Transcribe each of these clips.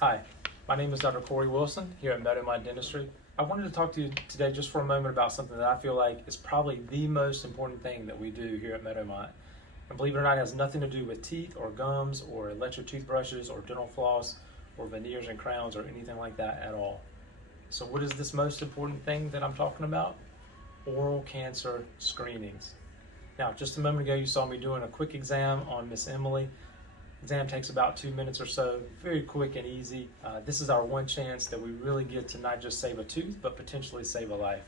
Hi, my name is Dr. Corey Wilson here at Meadowmont Dentistry. I wanted to talk to you today just for a moment about something that I feel like is probably the most important thing that we do here at Meadowmont. And believe it or not, it has nothing to do with teeth or gums or electric toothbrushes or dental floss or veneers and crowns or anything like that at all. So what is this most important thing that I'm talking about? Oral cancer screenings. Now, just a moment ago, you saw me doing a quick exam on Miss Emily. Exam takes about 2 minutes or so, very quick and easy. This is our one chance that we really get to not just save a tooth, but potentially save a life.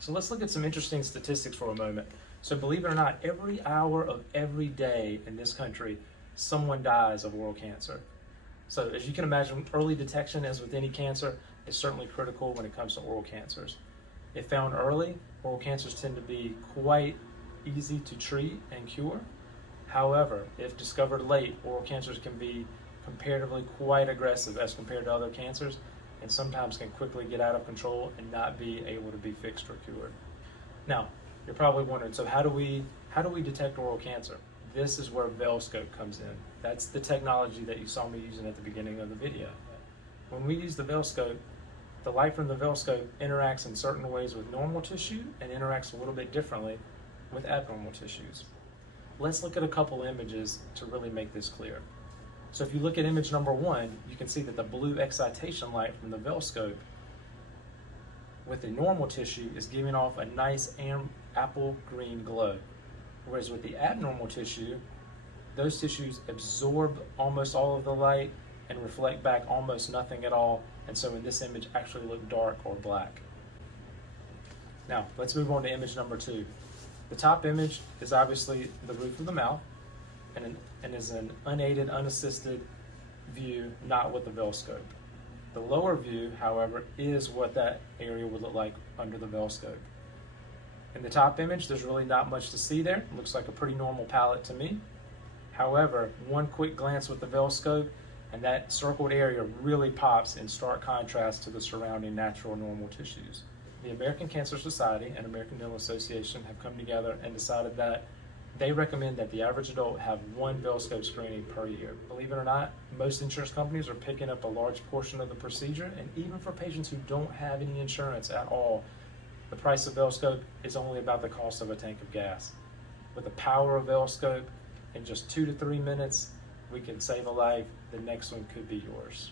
So let's look at some interesting statistics for a moment. So believe it or not, every hour of every day in this country, someone dies of oral cancer. So as you can imagine, early detection, as with any cancer, is certainly critical when it comes to oral cancers. If found early, oral cancers tend to be quite easy to treat and cure. However, if discovered late, oral cancers can be comparatively quite aggressive as compared to other cancers, and sometimes can quickly get out of control and not be able to be fixed or cured. Now, you're probably wondering, so how do we detect oral cancer? This is where Velscope comes in. That's the technology that you saw me using at the beginning of the video. When we use the Velscope, the light from the Velscope interacts in certain ways with normal tissue and interacts a little bit differently with abnormal tissues. Let's look at a couple images to really make this clear. So if you look at image number 1, you can see that the blue excitation light from the Velscope with the normal tissue is giving off a nice apple green glow. Whereas with the abnormal tissue, those tissues absorb almost all of the light and reflect back almost nothing at all, and so in this image actually look dark or black. Now, let's move on to image number 2. The top image is obviously the roof of the mouth and is an unaided, unassisted view, not with the Velscope. The lower view, however, is what that area would look like under the Velscope. In the top image, there's really not much to see there. It looks like a pretty normal palate to me. However, one quick glance with the Velscope and that circled area really pops in stark contrast to the surrounding natural normal tissues. The American Cancer Society and American Dental Association have come together and decided that they recommend that the average adult have one Velscope screening per year. Believe it or not, most insurance companies are picking up a large portion of the procedure, and even for patients who don't have any insurance at all, the price of Velscope is only about the cost of a tank of gas. With the power of Velscope, in just 2 to 3 minutes, we can save a life. The next one could be yours.